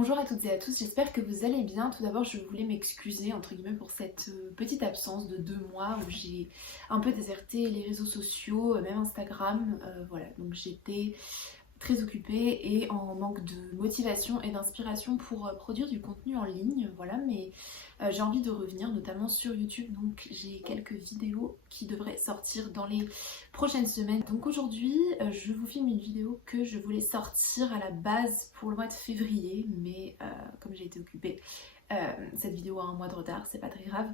Bonjour à toutes et à tous, j'espère que vous allez bien. Tout d'abord, je voulais m'excuser entre guillemets pour cette petite absence de 2 mois où j'ai un peu déserté les réseaux sociaux, même Instagram. Voilà, donc j'étais très occupée et en manque de motivation et d'inspiration pour produire du contenu en ligne. Voilà, mais j'ai envie de revenir notamment sur YouTube, donc j'ai quelques vidéos qui devraient sortir dans les prochaines semaines. Donc aujourd'hui, je vous filme une vidéo que je voulais sortir à la base pour le mois de février, mais comme j'ai été occupée, cette vidéo a un mois de retard, c'est pas très grave,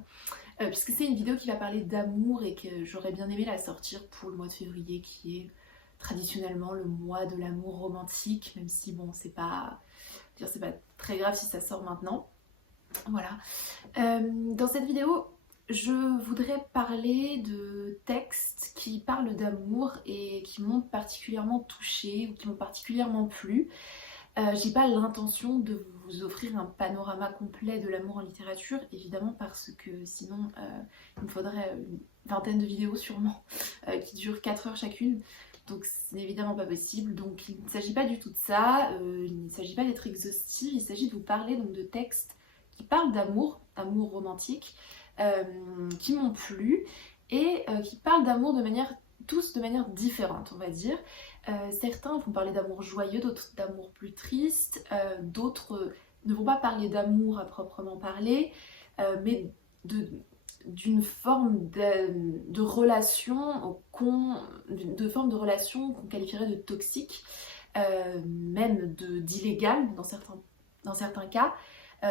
puisque c'est une vidéo qui va parler d'amour et que j'aurais bien aimé la sortir pour le mois de février qui est traditionnellement le mois de l'amour romantique, même si bon c'est pas très grave si ça sort maintenant. Voilà. Dans cette vidéo, je voudrais parler de textes qui parlent d'amour et qui m'ont particulièrement touchée ou qui m'ont particulièrement plu. J'ai pas l'intention de vous offrir un panorama complet de l'amour en littérature, évidemment, parce que sinon il me faudrait une vingtaine de vidéos sûrement qui durent 4 heures chacune. Donc c'est évidemment pas possible. Donc il ne s'agit pas du tout de ça, il ne s'agit pas d'être exhaustif, il s'agit de vous parler donc de textes qui parlent d'amour, amour romantique, qui m'ont plu et qui parlent d'amour tous de manière différente, on va dire. Certains vont parler d'amour joyeux, d'autres d'amour plus triste, d'autres ne vont pas parler d'amour à proprement parler, mais d'une forme de relation qu'on qualifierait de toxique, même d'illégal dans certains cas.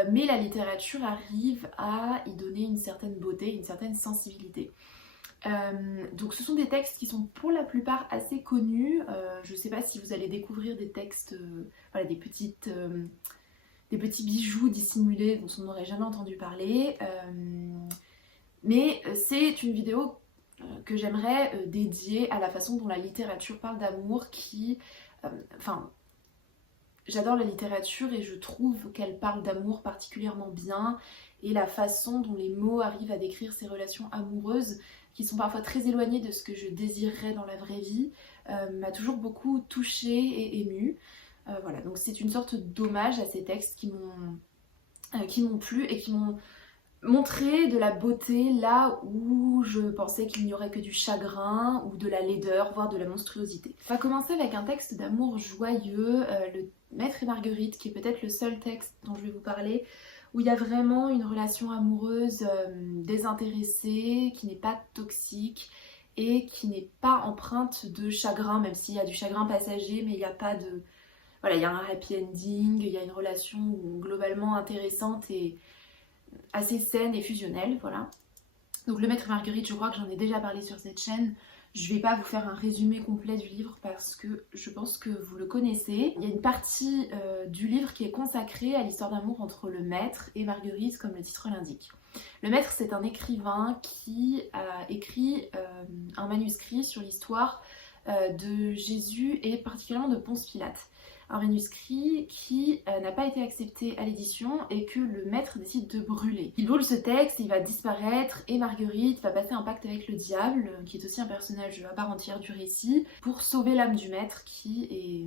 Mais la littérature arrive à y donner une certaine beauté, une certaine sensibilité. Donc ce sont des textes qui sont pour la plupart assez connus. Je ne sais pas si vous allez découvrir des textes, voilà, des petits bijoux dissimulés dont on n'aurait jamais entendu parler. Mais c'est une vidéo que j'aimerais dédier à la façon dont la littérature parle d'amour j'adore la littérature et je trouve qu'elle parle d'amour particulièrement bien, et la façon dont les mots arrivent à décrire ces relations amoureuses qui sont parfois très éloignées de ce que je désirerais dans la vraie vie m'a toujours beaucoup touchée et émue. Voilà, donc c'est une sorte d'hommage à ces textes qui m'ont plu et qui m'ont montré de la beauté là où je pensais qu'il n'y aurait que du chagrin ou de la laideur, voire de la monstruosité. On va commencer avec un texte d'amour joyeux, le Maître et Marguerite, qui est peut-être le seul texte dont je vais vous parler, où il y a vraiment une relation amoureuse désintéressée, qui n'est pas toxique et qui n'est pas empreinte de chagrin, même s'il y a du chagrin passager, mais il n'y a pas de... Voilà, il y a un happy ending, il y a une relation globalement intéressante et assez saine et fusionnelle, voilà. Donc le Maître et Marguerite, je crois que j'en ai déjà parlé sur cette chaîne. Je vais pas vous faire un résumé complet du livre parce que je pense que vous le connaissez. Il y a une partie du livre qui est consacrée à l'histoire d'amour entre le Maître et Marguerite, comme le titre l'indique. Le Maître, c'est un écrivain qui a écrit un manuscrit sur l'histoire de Jésus et particulièrement de Ponce Pilate. Un manuscrit qui n'a pas été accepté à l'édition et que le Maître décide de brûler. Il brûle ce texte, il va disparaître et Marguerite va passer un pacte avec le diable, qui est aussi un personnage à part entière du récit, pour sauver l'âme du Maître qui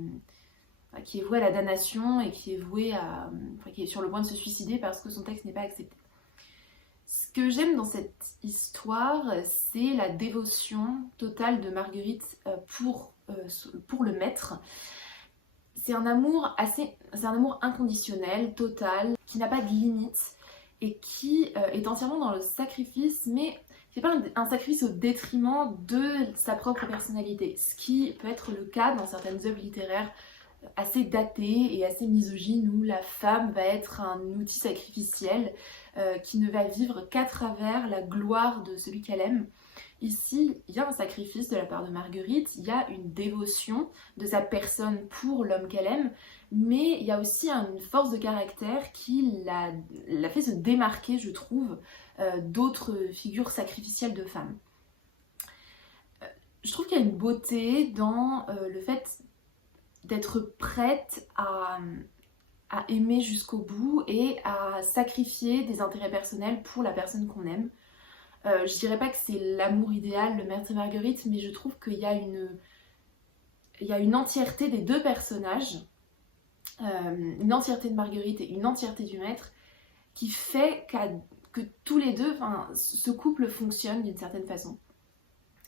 est voué à la damnation et qui est sur le point de se suicider parce que son texte n'est pas accepté. Ce que j'aime dans cette histoire, c'est la dévotion totale de Marguerite pour le Maître. C'est un amour inconditionnel, total, qui n'a pas de limite et qui est entièrement dans le sacrifice, mais c'est pas un sacrifice au détriment de sa propre personnalité, ce qui peut être le cas dans certaines œuvres littéraires assez datées et assez misogynes où la femme va être un outil sacrificiel qui ne va vivre qu'à travers la gloire de celui qu'elle aime. Ici, il y a un sacrifice de la part de Marguerite, il y a une dévotion de sa personne pour l'homme qu'elle aime, mais il y a aussi une force de caractère qui l'a fait se démarquer, je trouve, d'autres figures sacrificielles de femmes. Je trouve qu'il y a une beauté dans le fait d'être prête à aimer jusqu'au bout et à sacrifier des intérêts personnels pour la personne qu'on aime. Je dirais pas que c'est l'amour idéal, le Maître et Marguerite, mais je trouve qu'il y a une entièreté des deux personnages une entièreté de Marguerite et une entièreté du maître, qui fait que tous les deux, ce couple fonctionne d'une certaine façon.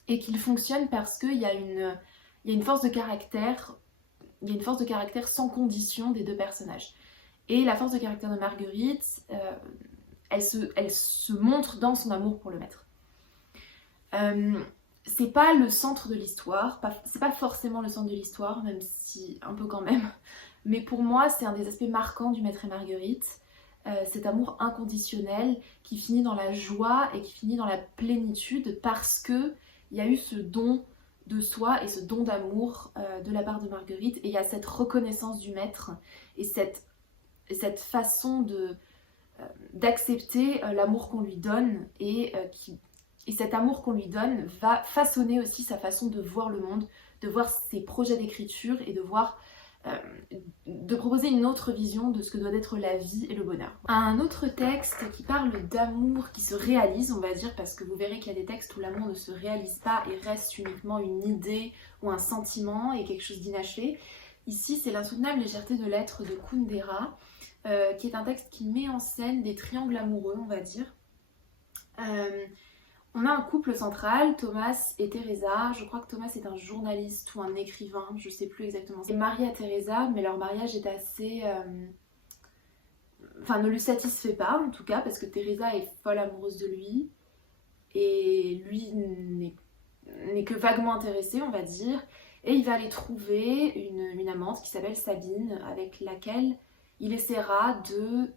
Et qu'il fonctionne parce qu'il y a une force de caractère, il y a une force de caractère sans condition des deux personnages. Et la force de caractère de Marguerite, elle se montre dans son amour pour le maître. C'est pas le centre de l'histoire, c'est pas forcément le centre de l'histoire, même si un peu quand même. Mais pour moi, c'est un des aspects marquants du Maître et Marguerite. Cet amour inconditionnel qui finit dans la joie et qui finit dans la plénitude parce que il y a eu ce don de soi et ce don d'amour de la part de Marguerite, et il y a cette reconnaissance du maître et cette façon d'accepter l'amour qu'on lui donne, et cet amour qu'on lui donne va façonner aussi sa façon de voir le monde, de voir ses projets d'écriture et de proposer une autre vision de ce que doit être la vie et le bonheur. Un autre texte qui parle d'amour qui se réalise, on va dire, parce que vous verrez qu'il y a des textes où l'amour ne se réalise pas et reste uniquement une idée ou un sentiment et quelque chose d'inachevé. Ici, c'est L'insoutenable légèreté de l'être de Kundera, qui est un texte qui met en scène des triangles amoureux, on va dire. On a un couple central, Thomas et Teresa. Je crois que Thomas est un journaliste ou un écrivain, je sais plus exactement. C'est marié à Teresa, mais leur mariage est assez... ne le satisfait pas, en tout cas, parce que Teresa est folle amoureuse de lui, et lui n'est que vaguement intéressé, on va dire, et il va aller trouver une amante qui s'appelle Sabine, avec laquelle il essaiera de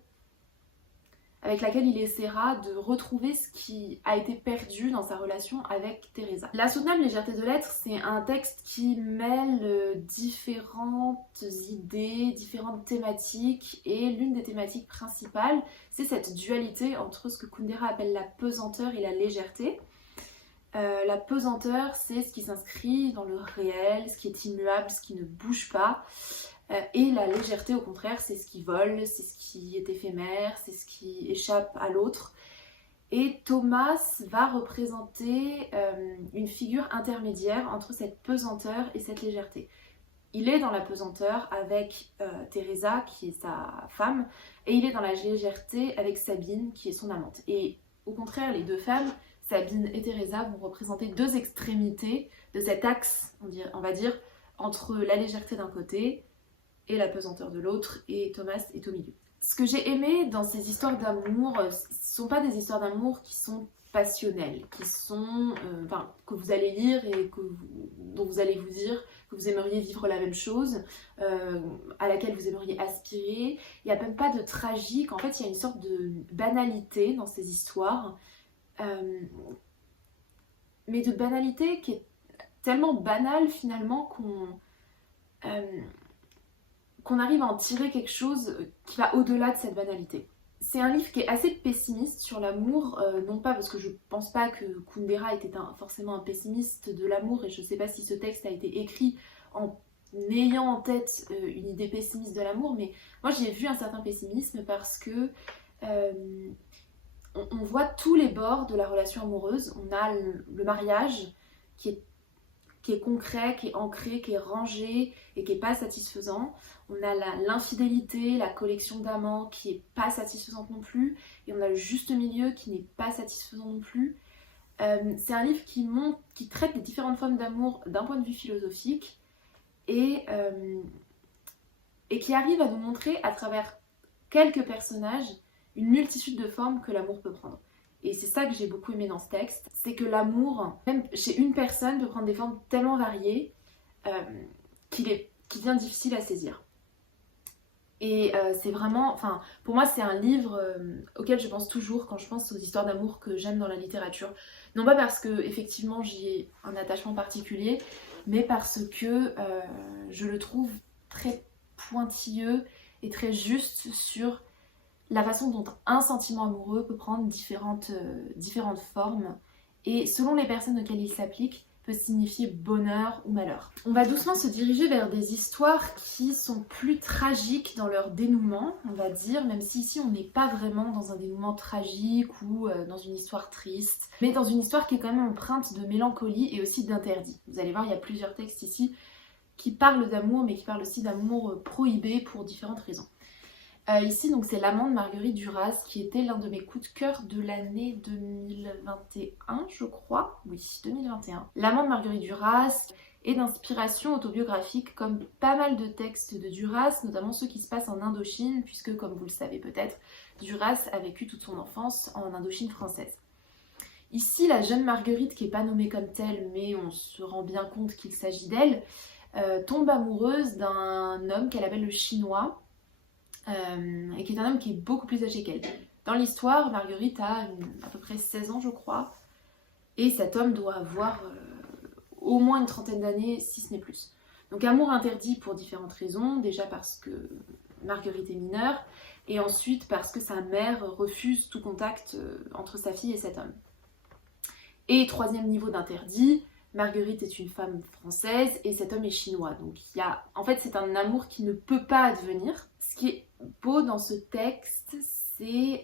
retrouver ce qui a été perdu dans sa relation avec Teresa. L'insoutenable légèreté de l'être, c'est un texte qui mêle différentes idées, différentes thématiques, et l'une des thématiques principales, c'est cette dualité entre ce que Kundera appelle la pesanteur et la légèreté. La pesanteur, c'est ce qui s'inscrit dans le réel, ce qui est immuable, ce qui ne bouge pas. Et la légèreté, au contraire, c'est ce qui vole, c'est ce qui est éphémère, c'est ce qui échappe à l'autre. Et Thomas va représenter une figure intermédiaire entre cette pesanteur et cette légèreté. Il est dans la pesanteur avec Teresa, qui est sa femme, et il est dans la légèreté avec Sabine, qui est son amante. Et au contraire, les deux femmes, Sabine et Teresa, vont représenter deux extrémités de cet axe, on va dire, entre la légèreté d'un côté et la pesanteur de l'autre, et Thomas est au milieu. Ce que j'ai aimé dans ces histoires d'amour, ce ne sont pas des histoires d'amour qui sont passionnelles, qui sont, que vous allez lire et dont vous allez vous dire que vous aimeriez vivre la même chose, à laquelle vous aimeriez aspirer. Il n'y a même pas de tragique, en fait il y a une sorte de banalité dans ces histoires, mais de banalité qui est tellement banale finalement qu'on arrive à en tirer quelque chose qui va au-delà de cette banalité. C'est un livre qui est assez pessimiste sur l'amour, non pas parce que je pense pas que Kundera était forcément un pessimiste de l'amour, et je sais pas si ce texte a été écrit en ayant en tête une idée pessimiste de l'amour, mais moi j'y ai vu un certain pessimisme parce que on voit tous les bords de la relation amoureuse. On a le mariage qui est concret, qui est ancré, qui est rangé et qui n'est pas satisfaisant. On a l'infidélité, la collection d'amants qui n'est pas satisfaisante non plus. Et on a le juste milieu qui n'est pas satisfaisant non plus. C'est un livre qui traite des différentes formes d'amour d'un point de vue philosophique et qui arrive à nous montrer à travers quelques personnages une multitude de formes que l'amour peut prendre. Et c'est ça que j'ai beaucoup aimé dans ce texte, c'est que l'amour, même chez une personne, peut prendre des formes tellement variées qu'il devient difficile à saisir. Et c'est vraiment, pour moi c'est un livre auquel je pense toujours quand je pense aux histoires d'amour que j'aime dans la littérature. Non pas parce que effectivement j'y ai un attachement particulier, mais parce que je le trouve très pointilleux et très juste sur la façon dont un sentiment amoureux peut prendre différentes formes, et selon les personnes auxquelles il s'applique, peut signifier bonheur ou malheur. On va doucement se diriger vers des histoires qui sont plus tragiques dans leur dénouement, on va dire, même si ici on n'est pas vraiment dans un dénouement tragique ou dans une histoire triste, mais dans une histoire qui est quand même empreinte de mélancolie et aussi d'interdit. Vous allez voir, il y a plusieurs textes ici qui parle d'amour, mais qui parle aussi d'amour prohibé pour différentes raisons. Ici, donc, c'est L'amant de Marguerite Duras, qui était l'un de mes coups de cœur de l'année 2021, je crois. Oui, 2021. L'amant de Marguerite Duras est d'inspiration autobiographique, comme pas mal de textes de Duras, notamment ceux qui se passent en Indochine, puisque, comme vous le savez peut-être, Duras a vécu toute son enfance en Indochine française. Ici, la jeune Marguerite, qui n'est pas nommée comme telle, mais on se rend bien compte qu'il s'agit d'elle, tombe amoureuse d'un homme qu'elle appelle le Chinois, et qui est un homme qui est beaucoup plus âgé qu'elle. Dans l'histoire, Marguerite a à peu près 16 ans, je crois, et cet homme doit avoir au moins une trentaine d'années, si ce n'est plus. Donc amour interdit pour différentes raisons, déjà parce que Marguerite est mineure, et ensuite parce que sa mère refuse tout contact entre sa fille et cet homme. Et troisième niveau d'interdit, Marguerite est une femme française et cet homme est chinois. Donc en fait, c'est un amour qui ne peut pas advenir. Ce qui est beau dans ce texte, c'est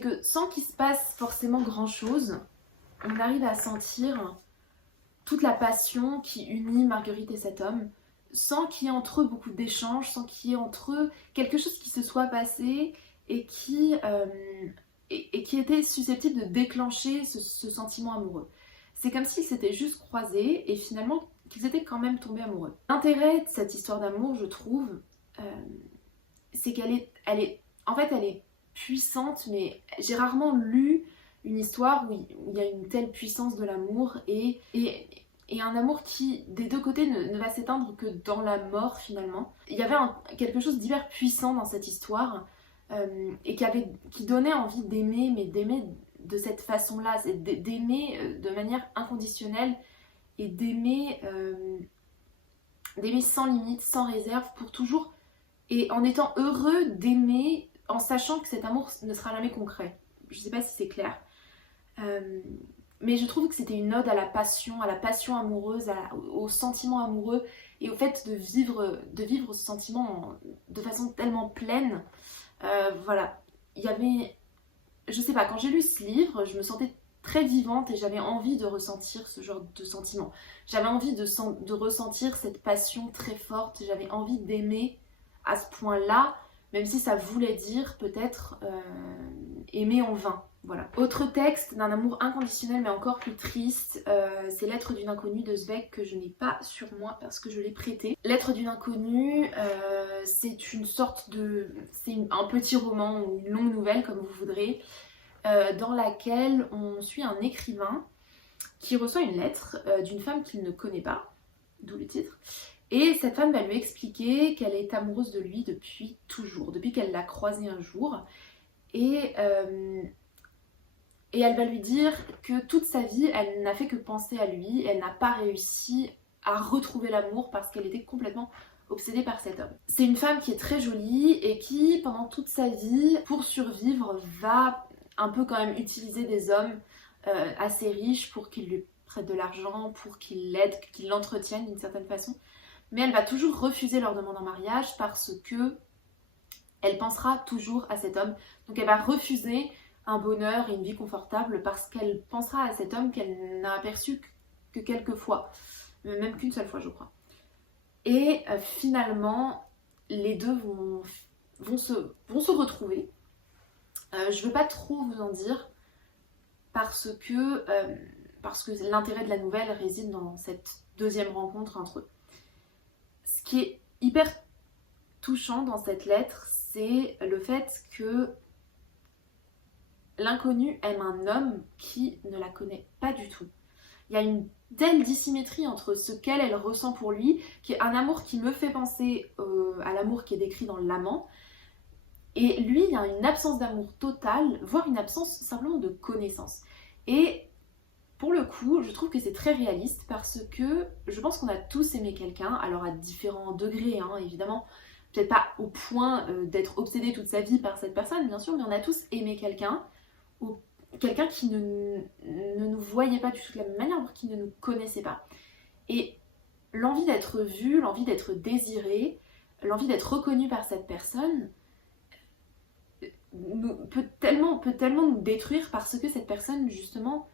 que sans qu'il se passe forcément grand-chose, on arrive à sentir toute la passion qui unit Marguerite et cet homme, sans qu'il y ait entre eux beaucoup d'échanges, sans qu'il y ait entre eux quelque chose qui se soit passé et qui était susceptible de déclencher ce sentiment amoureux. C'est comme s'ils s'étaient juste croisés et finalement qu'ils étaient quand même tombés amoureux. L'intérêt de cette histoire d'amour, je trouve, c'est qu'elle est puissante, mais j'ai rarement lu une histoire où il y a une telle puissance de l'amour et un amour qui, des deux côtés, ne va s'éteindre que dans la mort finalement. Il y avait quelque chose d'hyper puissant dans cette histoire et qui donnait envie d'aimer, mais d'aimer de cette façon-là, c'est d'aimer de manière inconditionnelle et d'aimer sans limite, sans réserve, pour toujours, et en étant heureux d'aimer, en sachant que cet amour ne sera jamais concret. Je sais pas si c'est clair. Mais je trouve que c'était une ode à la passion amoureuse, au sentiment amoureux, et au fait de vivre ce sentiment de façon tellement pleine. Voilà, il y avait... Je sais pas, quand j'ai lu ce livre, je me sentais très vivante et j'avais envie de ressentir ce genre de sentiment. J'avais envie de ressentir cette passion très forte, j'avais envie d'aimer à ce point-là, même si ça voulait dire peut-être aimer en vain. Voilà. Autre texte d'un amour inconditionnel mais encore plus triste, c'est Lettre d'une inconnue de Zweig, que je n'ai pas sur moi parce que je l'ai prêté. Lettre d'une inconnue, c'est une sorte de... c'est un petit roman ou une longue nouvelle comme vous voudrez, dans laquelle on suit un écrivain qui reçoit une lettre d'une femme qu'il ne connaît pas, d'où le titre. Et cette femme va lui expliquer qu'elle est amoureuse de lui depuis toujours, depuis qu'elle l'a croisé un jour. Et elle va lui dire que toute sa vie, elle n'a fait que penser à lui, elle n'a pas réussi à retrouver l'amour parce qu'elle était complètement obsédée par cet homme. C'est une femme qui est très jolie et qui, pendant toute sa vie, pour survivre, va un peu quand même utiliser des hommes assez riches pour qu'ils lui prêtent de l'argent, pour qu'ils l'aident, qu'ils l'entretiennent d'une certaine façon. Mais elle va toujours refuser leur demande en mariage parce que elle pensera toujours à cet homme. Donc elle va refuser un bonheur et une vie confortable parce qu'elle pensera à cet homme qu'elle n'a aperçu que quelques fois, même qu'une seule fois je crois. Et finalement, les deux vont se retrouver. Je ne veux pas trop vous en dire parce que l'intérêt de la nouvelle réside dans cette deuxième rencontre entre eux. Ce qui est hyper touchant dans cette lettre, c'est le fait que l'inconnue aime un homme qui ne la connaît pas du tout. Il y a une telle dissymétrie entre ce qu'elle ressent pour lui, qui est un amour qui me fait penser à l'amour qui est décrit dans L'amant, et lui, il y a une absence d'amour totale, voire une absence simplement de connaissance. Et pour le coup, je trouve que c'est très réaliste parce que je pense qu'on a tous aimé quelqu'un, alors à différents degrés, hein, évidemment, peut-être pas au point d'être obsédé toute sa vie par cette personne, bien sûr, mais on a tous aimé quelqu'un, ou quelqu'un qui ne nous voyait pas du tout de la même manière, ou qui ne nous connaissait pas. Et l'envie d'être vu, l'envie d'être désiré, l'envie d'être reconnu par cette personne peut tellement nous détruire parce que cette personne, justement,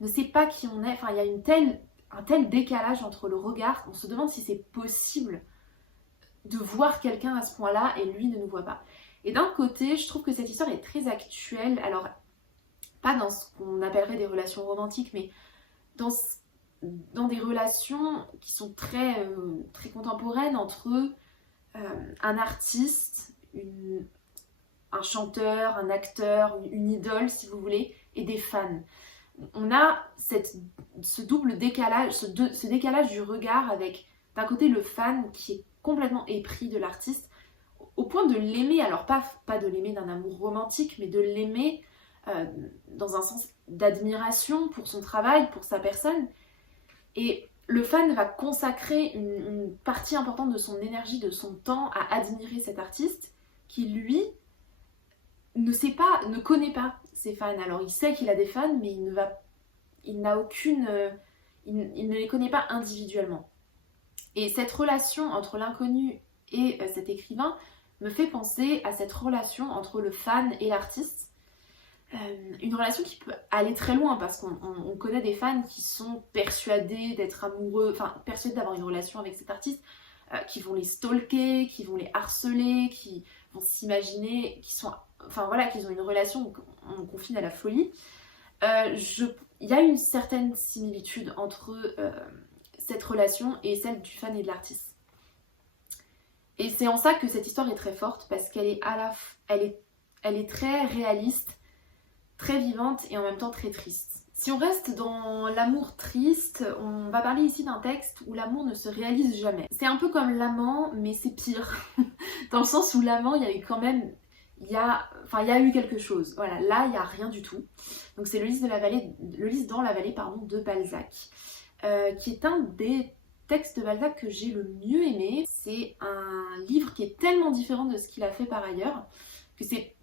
ne sait pas qui on est. Enfin, il y a une telle un tel décalage entre le regard, on se demande si c'est possible de voir quelqu'un à ce point-là et lui ne nous voit pas. Et d'un côté, je trouve que cette histoire est très actuelle, alors pas dans ce qu'on appellerait des relations romantiques, mais dans, dans des relations qui sont très contemporaines entre un artiste, un chanteur, un acteur, une idole si vous voulez, et des fans. On a ce double décalage, ce décalage du regard avec d'un côté le fan qui est complètement épris de l'artiste, au point de l'aimer, alors pas de l'aimer d'un amour romantique, mais de l'aimer dans un sens d'admiration pour son travail, pour sa personne. Et le fan va consacrer une partie importante de son énergie, de son temps à admirer cet artiste qui, lui, ne connaît pas ses fans. Alors il sait qu'il a des fans, mais il ne les connaît pas individuellement. Et cette relation entre l'inconnu et cet écrivain me fait penser à cette relation entre le fan et l'artiste. Une relation qui peut aller très loin parce qu'on connaît des fans qui sont persuadés d'être amoureux, enfin persuadés d'avoir une relation avec cet artiste, qui vont les stalker, qui vont les harceler, qui vont s'imaginer, qu'ils ont une relation qu'on confine à la folie. Il y a une certaine similitude entre cette relation et celle du fan et de l'artiste. Et c'est en ça que cette histoire est très forte parce qu'elle est elle est très réaliste, très vivante et en même temps très triste. Si on reste dans l'amour triste, on va parler ici d'un texte où l'amour ne se réalise jamais. C'est un peu comme l'amant, mais c'est pire. Dans le sens où l'amant, il y a eu quand même... il y a eu quelque chose. Voilà, là, il n'y a rien du tout. Donc c'est le lys dans la vallée de Balzac, qui est un des textes de Balzac que j'ai le mieux aimé. C'est un livre qui est tellement différent de ce qu'il a fait par ailleurs, que c'est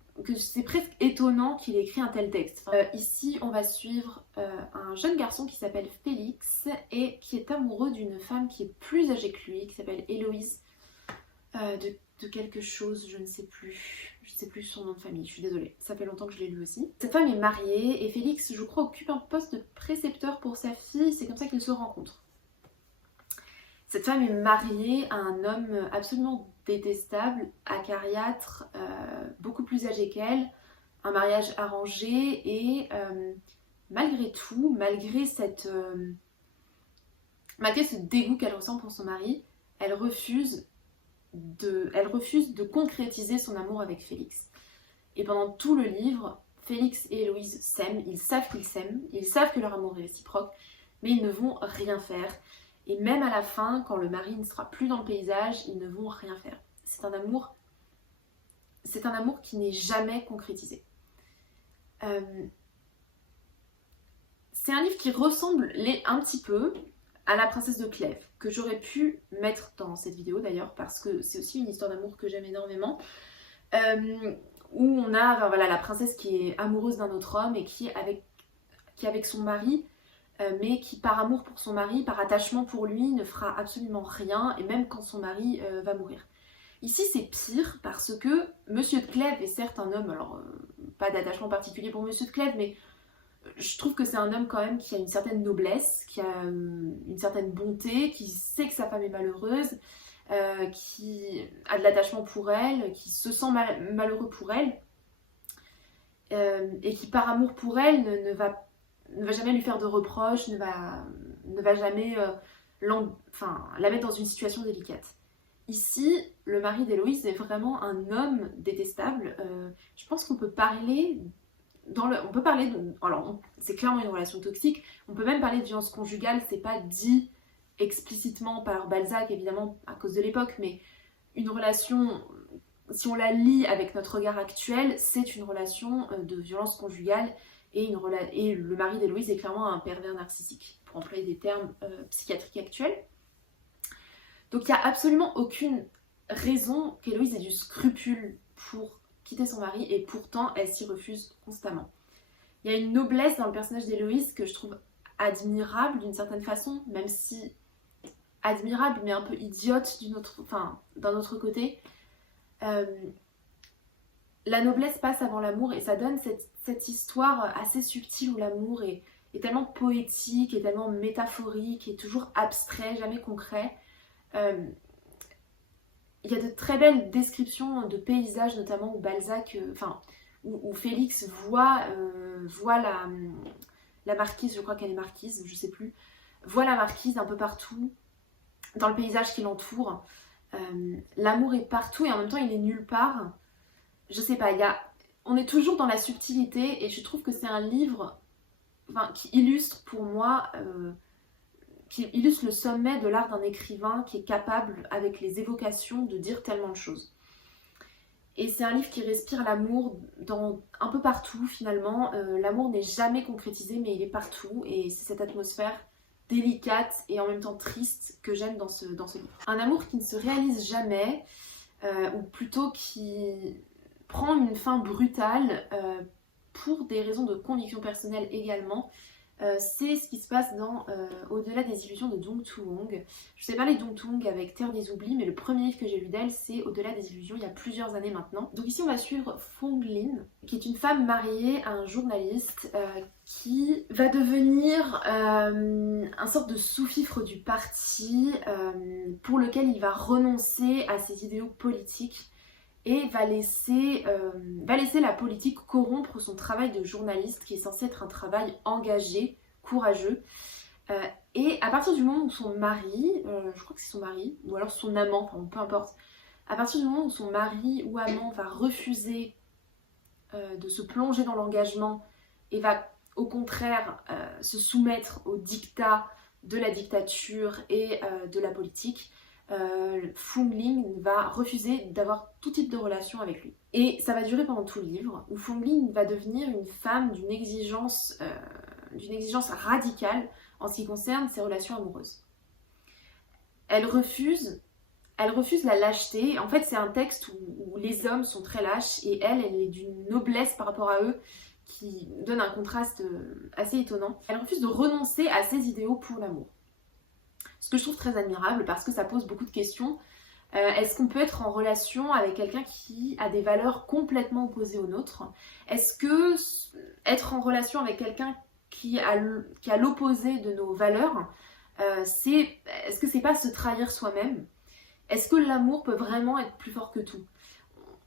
presque étonnant qu'il ait écrit un tel texte. Ici, on va suivre un jeune garçon qui s'appelle Félix et qui est amoureux d'une femme qui est plus âgée que lui, qui s'appelle Héloïse de quelque chose, je ne sais plus son nom de famille, je suis désolée, ça fait longtemps que je l'ai lu aussi. Cette femme est mariée et Félix, je crois, occupe un poste de précepteur pour sa fille, c'est comme ça qu'ils se rencontrent. Cette femme est mariée à un homme absolument détestable, acariâtre, beaucoup plus âgé qu'elle, un mariage arrangé et malgré tout, malgré ce dégoût qu'elle ressent pour son mari, elle refuse de concrétiser son amour avec Félix. Et pendant tout le livre, Félix et Héloïse s'aiment, ils savent qu'ils s'aiment, ils savent que leur amour est réciproque, mais ils ne vont rien faire. Et même à la fin, quand le mari ne sera plus dans le paysage, ils ne vont rien faire. C'est un amour qui n'est jamais concrétisé. C'est un livre qui ressemble un petit peu à La Princesse de Clèves, que j'aurais pu mettre dans cette vidéo d'ailleurs, parce que c'est aussi une histoire d'amour que j'aime énormément, où on a la princesse qui est amoureuse d'un autre homme et qui est avec son mari, mais qui par amour pour son mari, par attachement pour lui, ne fera absolument rien, et même quand son mari va mourir. Ici c'est pire parce que Monsieur de Clèves est certes un homme, alors pas d'attachement particulier pour Monsieur de Clèves, mais je trouve que c'est un homme quand même qui a une certaine noblesse, qui a une certaine bonté, qui sait que sa femme est malheureuse, qui a de l'attachement pour elle, qui se sent malheureux pour elle, et qui par amour pour elle ne va jamais lui faire de reproches, ne va jamais la mettre dans une situation délicate. Ici, le mari d'Héloïse est vraiment un homme détestable. Je pense qu'on peut parler... c'est clairement une relation toxique, on peut même parler de violence conjugale, c'est pas dit explicitement par Balzac évidemment à cause de l'époque, mais une relation, si on la lie avec notre regard actuel, c'est une relation de violence conjugale et le mari d'Héloïse est clairement un pervers narcissique, pour employer des termes psychiatriques actuels. Donc il n'y a absolument aucune raison qu'Héloïse ait du scrupule pour quitter son mari et pourtant elle s'y refuse constamment. Il y a une noblesse dans le personnage d'Héloïse que je trouve admirable d'une certaine façon, même si admirable mais un peu idiote d'un autre côté. La noblesse passe avant l'amour et ça donne cette histoire assez subtile où l'amour est est tellement poétique, est tellement métaphorique, est toujours abstrait, jamais concret. Il y a de très belles descriptions de paysages, notamment où Balzac, où Félix voit la marquise, je crois qu'elle est marquise, je sais plus, voit la marquise un peu partout, dans le paysage qui l'entoure. L'amour est partout et en même temps il est nulle part. Je sais pas, on est toujours dans la subtilité et je trouve que c'est un livre qui illustre pour moi, qui illustre le sommet de l'art d'un écrivain qui est capable, avec les évocations, de dire tellement de choses. Et c'est un livre qui respire l'amour un peu partout finalement. L'amour n'est jamais concrétisé mais il est partout et c'est cette atmosphère délicate et en même temps triste que j'aime dans ce livre. Un amour qui ne se réalise jamais, ou plutôt qui prend une fin brutale pour des raisons de conviction personnelle également. C'est ce qui se passe dans Au-delà des illusions de Dong Tu-Hong. Je t'ai parlé de Dong Tu-Hong avec Terre des oublis, mais le premier livre que j'ai lu d'elle, c'est Au-delà des illusions, il y a plusieurs années maintenant. Donc ici on va suivre Fong Lin, qui est une femme mariée à un journaliste qui va devenir un sorte de sous-fifre du parti pour lequel il va renoncer à ses idéaux politiques et va laisser la politique corrompre son travail de journaliste qui est censé être un travail engagé, courageux. Et à partir du moment où son mari, je crois que c'est son mari, ou alors son amant, enfin peu importe, à partir du moment où son mari ou amant va refuser de se plonger dans l'engagement et va au contraire se soumettre aux dictats de la dictature et de la politique, Fong Lin va refuser d'avoir tout type de relation avec lui. Et ça va durer pendant tout le livre, où Fong Lin va devenir une femme d'une exigence radicale en ce qui concerne ses relations amoureuses. Elle refuse la lâcheté. En fait, c'est un texte où les hommes sont très lâches et elle est d'une noblesse par rapport à eux qui donne un contraste assez étonnant. Elle refuse de renoncer à ses idéaux pour l'amour. Ce que je trouve très admirable parce que ça pose beaucoup de questions. Est-ce qu'on peut être en relation avec quelqu'un qui a des valeurs complètement opposées aux nôtres? Est-ce que être en relation avec quelqu'un qui a l'opposé de nos valeurs, est-ce que c'est pas se trahir soi-même? Est-ce que l'amour peut vraiment être plus fort que tout?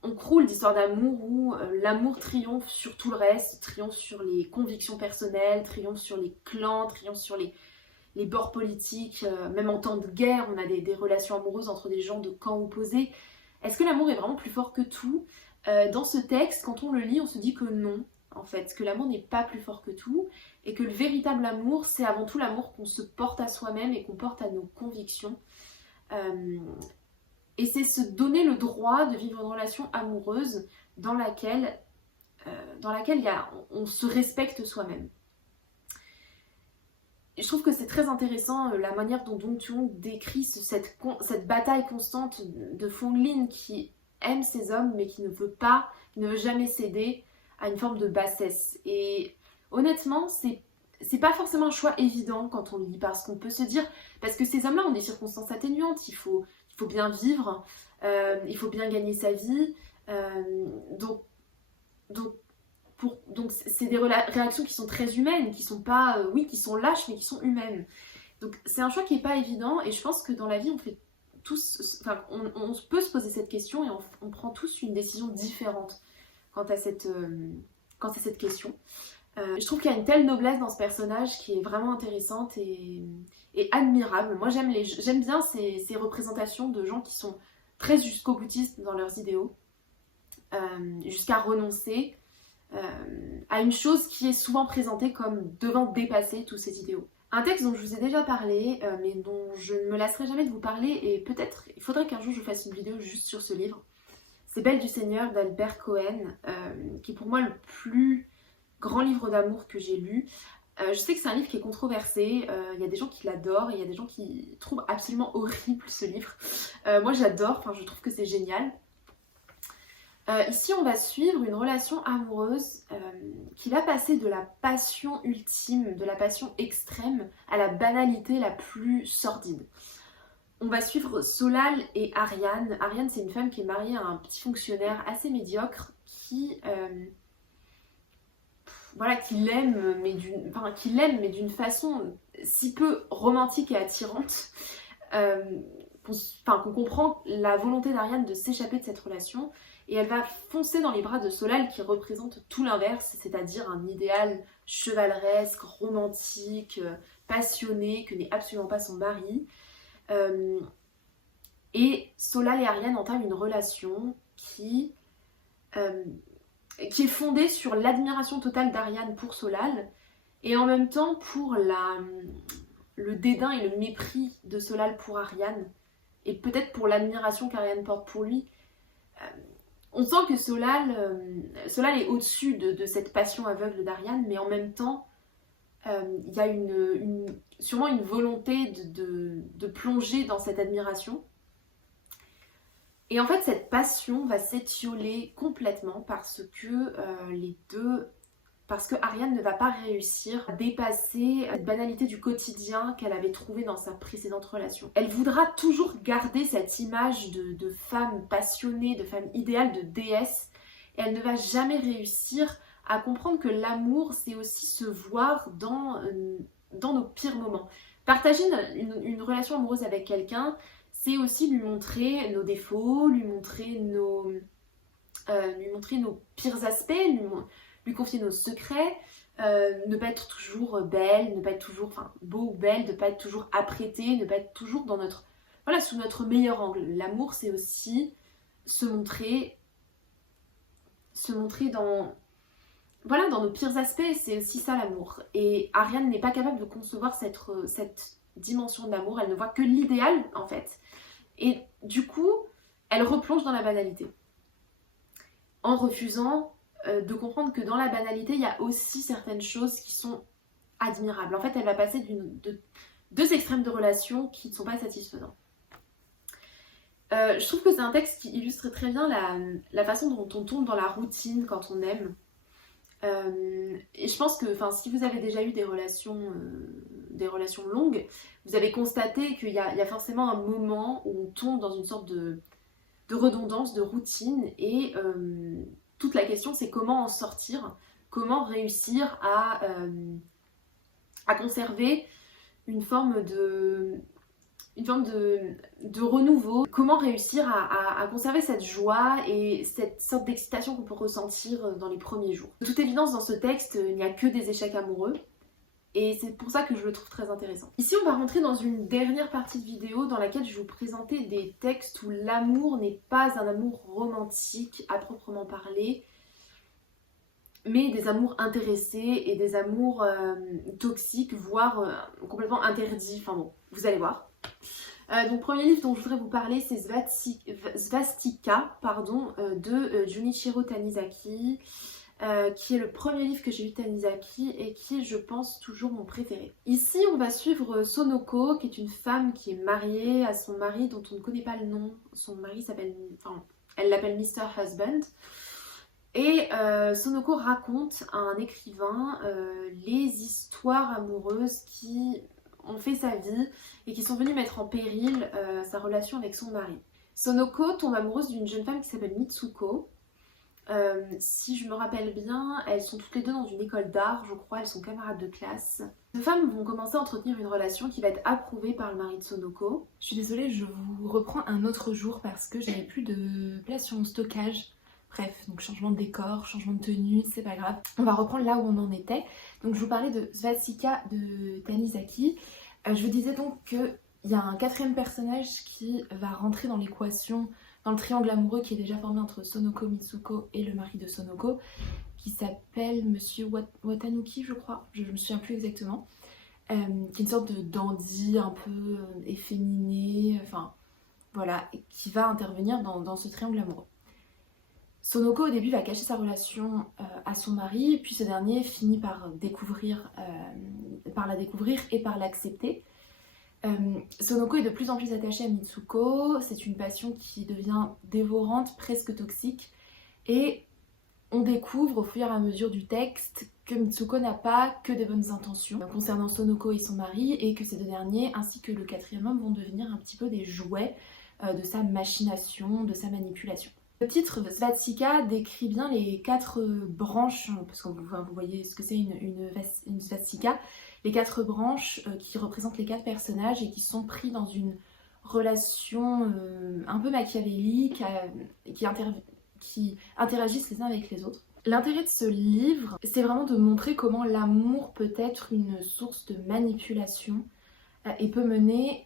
On croule d'histoires d'amour où l'amour triomphe sur tout le reste, triomphe sur les convictions personnelles, triomphe sur les clans, triomphe sur les bords politiques, même en temps de guerre, on a des relations amoureuses entre des gens de camps opposés. Est-ce que l'amour est vraiment plus fort que tout? Dans ce texte, quand on le lit, on se dit que non, en fait, que l'amour n'est pas plus fort que tout, et que le véritable amour, c'est avant tout l'amour qu'on se porte à soi-même et qu'on porte à nos convictions. Et c'est se donner le droit de vivre une relation amoureuse dans laquelle on se respecte soi-même. Je trouve que c'est très intéressant la manière dont Dong Tu-Hong décrit cette bataille constante de Fong Lin qui aime ses hommes mais qui ne veut jamais céder à une forme de bassesse. Et honnêtement, c'est pas forcément un choix évident quand on le lit parce qu'on peut se dire, parce que ces hommes-là ont des circonstances atténuantes, il faut bien vivre, il faut bien gagner sa vie, donc c'est des réactions qui sont très humaines, qui sont pas, qui sont lâches, mais qui sont humaines. Donc c'est un choix qui est pas évident, et je pense que dans la vie, on peut se poser cette question, et on prend tous une décision différente quant à cette question. Je trouve qu'il y a une telle noblesse dans ce personnage qui est vraiment intéressante et admirable. Moi j'aime bien ces représentations de gens qui sont très jusqu'au-boutistes dans leurs idéaux, jusqu'à renoncer à une chose qui est souvent présentée comme devant dépasser tous ces idéaux. Un texte dont je vous ai déjà parlé, mais dont je ne me lasserai jamais de vous parler, et peut-être il faudrait qu'un jour je fasse une vidéo juste sur ce livre, c'est Belle du Seigneur d'Albert Cohen, qui est pour moi le plus grand livre d'amour que j'ai lu. Je sais que c'est un livre qui est controversé, il y a des gens qui l'adorent et il y a des gens qui trouvent absolument horrible ce livre. Moi j'adore, je trouve que c'est génial. Ici, on va suivre une relation amoureuse qui va passer de la passion ultime, de la passion extrême, à la banalité la plus sordide. On va suivre Solal et Ariane. Ariane, c'est une femme qui est mariée à un petit fonctionnaire assez médiocre qui voilà, qu'il l'aime, mais d'une façon si peu romantique et attirante, qu'on comprend la volonté d'Ariane de s'échapper de cette relation, et elle va foncer dans les bras de Solal qui représente tout l'inverse, c'est-à-dire un idéal chevaleresque, romantique, passionné, que n'est absolument pas son mari. Et Solal et Ariane entament une relation qui est fondée sur l'admiration totale d'Ariane pour Solal, et en même temps pour le dédain et le mépris de Solal pour Ariane, et peut-être pour l'admiration qu'Ariane porte pour lui. On sent que Solal est au-dessus de cette passion aveugle d'Ariane, mais en même temps, il y a sûrement une volonté de plonger dans cette admiration. Et en fait, cette passion va s'étioler complètement parce que Ariane ne va pas réussir à dépasser la banalité du quotidien qu'elle avait trouvée dans sa précédente relation. Elle voudra toujours garder cette image de femme passionnée, de femme idéale, de déesse, et elle ne va jamais réussir à comprendre que l'amour, c'est aussi se voir dans nos pires moments. Partager une relation amoureuse avec quelqu'un, c'est aussi lui montrer nos défauts, lui montrer nos pires aspects, lui confier nos secrets, ne pas être toujours belle, ne pas être toujours beau ou belle, ne pas être toujours apprêtée, ne pas être toujours sous notre meilleur angle. L'amour, c'est aussi se montrer dans nos pires aspects, c'est aussi ça l'amour. Et Ariane n'est pas capable de concevoir cette dimension de l'amour, elle ne voit que l'idéal en fait. Et du coup, elle replonge dans la banalité. En refusant de comprendre que dans la banalité, il y a aussi certaines choses qui sont admirables. En fait, elle va passer de deux extrêmes de relations qui ne sont pas satisfaisants. Je trouve que c'est un texte qui illustre très bien la façon dont on tombe dans la routine quand on aime. Et je pense que si vous avez déjà eu des relations longues, vous avez constaté qu'il y a forcément un moment où on tombe dans une sorte de redondance, de routine, et toute la question c'est comment en sortir, comment réussir à conserver une forme de renouveau, comment réussir à conserver cette joie et cette sorte d'excitation qu'on peut ressentir dans les premiers jours. De toute évidence, dans ce texte, il n'y a que des échecs amoureux, et c'est pour ça que je le trouve très intéressant. Ici, on va rentrer dans une dernière partie de vidéo dans laquelle je vais vous présenter des textes où l'amour n'est pas un amour romantique à proprement parler, mais des amours intéressés et des amours toxiques, voire complètement interdits. Enfin bon, vous allez voir. Donc, premier livre dont je voudrais vous parler, c'est Svastika de Junichiro Tanizaki, qui est le premier livre que j'ai lu de Tanizaki et qui est, je pense, toujours mon préféré. Ici, on va suivre Sonoko, qui est une femme qui est mariée à son mari dont on ne connaît pas le nom. Son mari elle l'appelle Mr. Husband. Et Sonoko raconte à un écrivain les histoires amoureuses qui ont fait sa vie et qui sont venues mettre en péril sa relation avec son mari. Sonoko tombe amoureuse d'une jeune femme qui s'appelle Mitsuko. Si je me rappelle bien, elles sont toutes les deux dans une école d'art, je crois, elles sont camarades de classe. Les deux femmes vont commencer à entretenir une relation qui va être approuvée par le mari de Sonoko. Je suis désolée, je vous reprends un autre jour parce que j'avais plus de place sur mon stockage. Bref, donc changement de décor, changement de tenue, c'est pas grave. On va reprendre là où on en était. Donc je vous parlais de Svastika de Tanizaki. Je vous disais donc qu'il y a un quatrième personnage qui va rentrer dans l'équation, dans le triangle amoureux qui est déjà formé entre Sonoko, Mitsuko et le mari de Sonoko, qui s'appelle Monsieur Watanuki, je crois, je me souviens plus exactement, qui est une sorte de dandy un peu efféminé, enfin voilà, et qui va intervenir dans ce triangle amoureux. Sonoko au début va cacher sa relation à son mari, puis ce dernier finit par la découvrir et par l'accepter. Sonoko est de plus en plus attachée à Mitsuko, c'est une passion qui devient dévorante, presque toxique, et on découvre au fur et à mesure du texte que Mitsuko n'a pas que des bonnes intentions concernant Sonoko et son mari, et que ces deux derniers, ainsi que le quatrième homme, vont devenir un petit peu des jouets de sa machination, de sa manipulation. Le titre Svastika décrit bien les 4 branches, parce que vous voyez ce que c'est une svastika, les 4 branches qui représentent les 4 personnages et qui sont pris dans une relation un peu machiavélique, qui interagissent les uns avec les autres. L'intérêt de ce livre, c'est vraiment de montrer comment l'amour peut être une source de manipulation et peut mener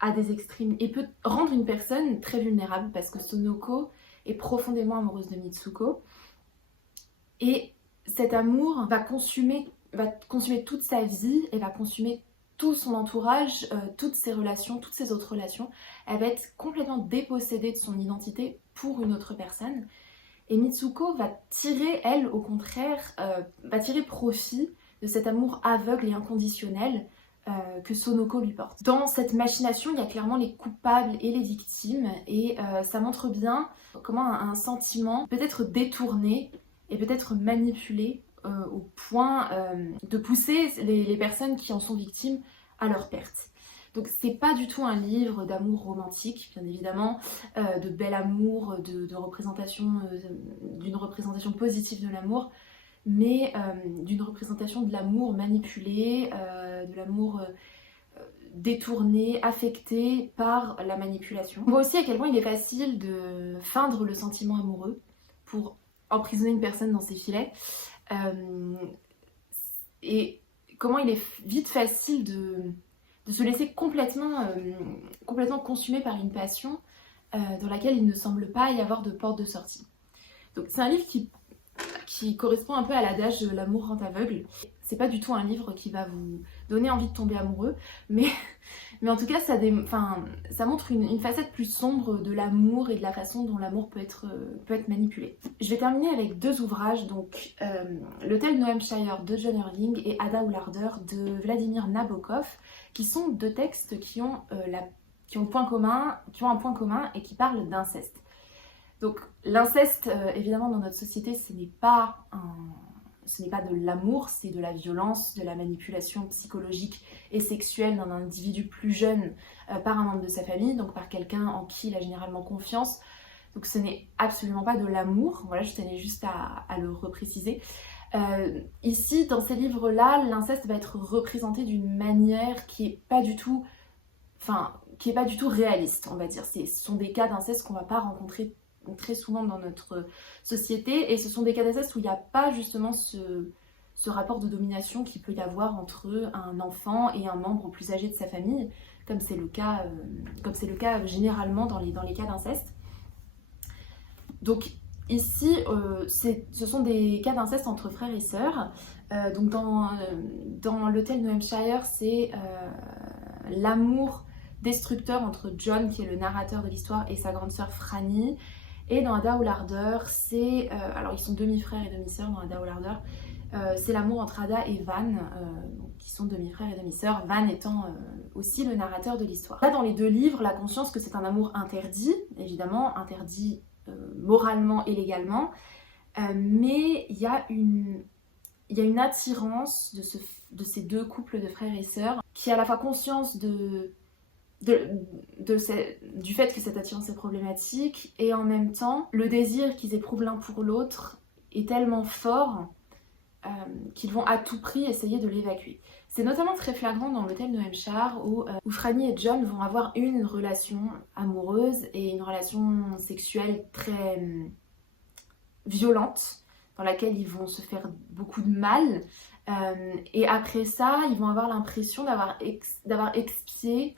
à des extrêmes, et peut rendre une personne très vulnérable, parce que Sonoko est profondément amoureuse de Mitsuko, et cet amour va consumer toute sa vie, et va consumer tout son entourage, toutes ses relations, toutes ses autres relations. Elle va être complètement dépossédée de son identité pour une autre personne. Et Mitsuko va tirer, elle, au contraire, va tirer profit de cet amour aveugle et inconditionnel que Sonoko lui porte. Dans cette machination, il y a clairement les coupables et les victimes, et ça montre bien comment un sentiment peut être détourné et peut être manipulé au point de pousser les personnes qui en sont victimes à leur perte. Donc c'est pas du tout un livre d'amour romantique, bien évidemment, de bel amour, de représentation, d'une représentation positive de l'amour, mais d'une représentation de l'amour manipulé, de l'amour détourné, affecté par la manipulation. On voit aussi à quel point il est facile de feindre le sentiment amoureux pour emprisonner une personne dans ses filets, et comment il est vite facile de se laisser complètement consumé par une passion dans laquelle il ne semble pas y avoir de porte de sortie. Donc c'est un livre qui correspond un peu à l'adage de l'amour rend aveugle. C'est pas du tout un livre qui va vous donner envie de tomber amoureux, mais en tout cas ça montre une facette plus sombre de l'amour et de la façon dont l'amour peut être manipulé. Je vais terminer avec 2 ouvrages, donc L'Hôtel New Hampshire de John Irving et Ada ou l'Ardeur de Vladimir Nabokov, qui sont 2 textes qui ont un point commun et qui parlent d'inceste. Donc l'inceste, évidemment, dans notre société, ce n'est pas de l'amour, c'est de la violence, de la manipulation psychologique et sexuelle d'un individu plus jeune par un membre de sa famille, donc par quelqu'un en qui il a généralement confiance. Donc ce n'est absolument pas de l'amour, voilà, je tenais juste à le repréciser. Ici, dans ces livres-là, l'inceste va être représenté d'une manière qui est pas du tout réaliste, on va dire. Ce sont des cas d'inceste qu'on va pas rencontrer très souvent dans notre société, et ce sont des cas d'inceste où il n'y a pas justement ce rapport de domination qu'il peut y avoir entre un enfant et un membre plus âgé de sa famille, comme c'est le cas généralement dans les cas d'inceste. Donc ici, ce sont des cas d'inceste entre frères et sœurs. Donc dans l'Hôtel New Hampshire, c'est l'amour destructeur entre John, qui est le narrateur de l'histoire, et sa grande sœur Franny. Et dans Ada ou l'Ardeur, c'est... alors ils sont demi-frères et demi-sœurs dans Ada ou l'Ardeur. C'est l'amour entre Ada et Van, qui sont demi-frères et demi-sœurs, Van étant aussi le narrateur de l'histoire. Là, dans les 2 livres, la conscience que c'est un amour interdit, évidemment, interdit moralement et légalement, mais il y a une attirance de ces 2 couples de frères et sœurs qui a à la fois conscience du fait que cette attirance est problématique, et en même temps le désir qu'ils éprouvent l'un pour l'autre est tellement fort qu'ils vont à tout prix essayer de l'évacuer. C'est notamment très flagrant dans l'Hôtel New Hampshire où Franny et John vont avoir une relation amoureuse et une relation sexuelle très violente, dans laquelle ils vont se faire beaucoup de mal, et après ça ils vont avoir l'impression d'avoir expié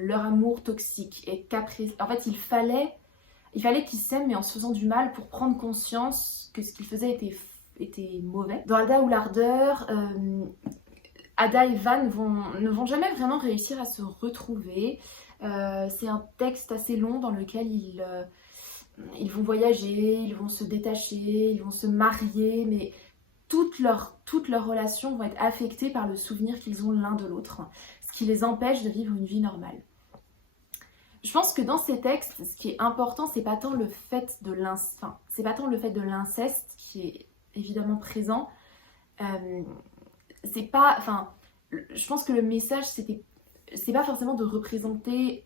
leur amour toxique, et qu'après, en fait, il fallait qu'ils s'aiment, mais en se faisant du mal, pour prendre conscience que ce qu'ils faisaient était mauvais. Dans Ada ou l'Ardeur, Ada et Van ne vont jamais vraiment réussir à se retrouver. C'est un texte assez long dans lequel ils vont voyager, ils vont se détacher, ils vont se marier, mais toutes leurs relations vont être affectées par le souvenir qu'ils ont l'un de l'autre, ce qui les empêche de vivre une vie normale. Je pense que dans ces textes, ce qui est important, c'est pas tant le fait de l'inceste qui est évidemment présent. Je pense que le message, c'est pas forcément de représenter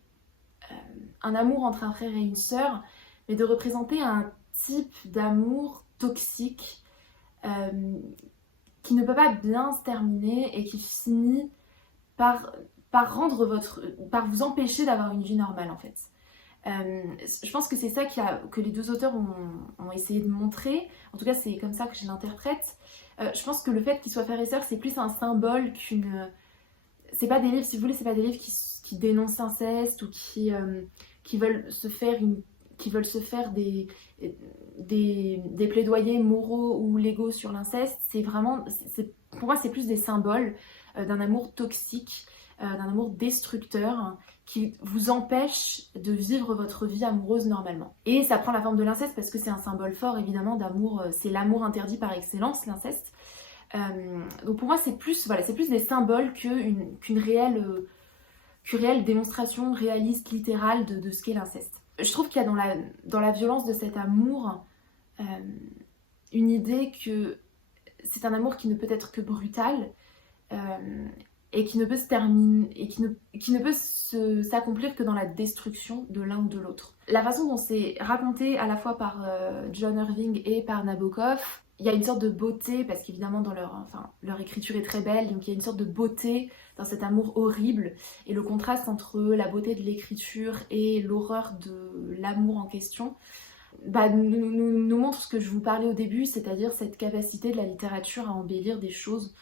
un amour entre un frère et une sœur, mais de représenter un type d'amour toxique qui ne peut pas bien se terminer et qui finit par par vous empêcher d'avoir une vie normale en fait. Je pense que c'est ça que les deux auteurs ont essayé de montrer, en tout cas c'est comme ça que je l'interprète. Je pense que le fait qu'ils soient frères et sœurs, c'est plus un symbole qu'une... C'est pas des livres, si vous voulez, c'est pas des livres qui dénoncent l'inceste ou qui veulent se faire des plaidoyers moraux ou légaux sur l'inceste. C'est vraiment, pour moi, c'est plus des symboles d'un amour toxique, d'un amour destructeur qui vous empêche de vivre votre vie amoureuse normalement. Et ça prend la forme de l'inceste parce que c'est un symbole fort évidemment d'amour, c'est l'amour interdit par excellence, l'inceste. Donc pour moi c'est plus des symboles qu'une réelle démonstration réaliste, littérale de ce qu'est l'inceste. Je trouve qu'il y a dans la violence de cet amour une idée que c'est un amour qui ne peut être que brutal et qui ne peut se terminer et qui ne peut s'accomplir que dans la destruction de l'un ou de l'autre. La façon dont c'est raconté à la fois par John Irving et par Nabokov, il y a une sorte de beauté, parce qu'évidemment dans leur écriture est très belle, donc il y a une sorte de beauté dans cet amour horrible, et le contraste entre la beauté de l'écriture et l'horreur de l'amour en question nous montre ce que je vous parlais au début, c'est-à-dire cette capacité de la littérature à embellir des choses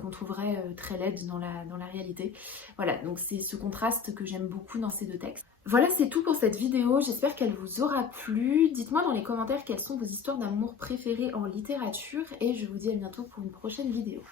qu'on trouverait très laides dans la réalité. Voilà, donc c'est ce contraste que j'aime beaucoup dans ces deux textes. Voilà, c'est tout pour cette vidéo, j'espère qu'elle vous aura plu. Dites-moi dans les commentaires quelles sont vos histoires d'amour préférées en littérature et je vous dis à bientôt pour une prochaine vidéo.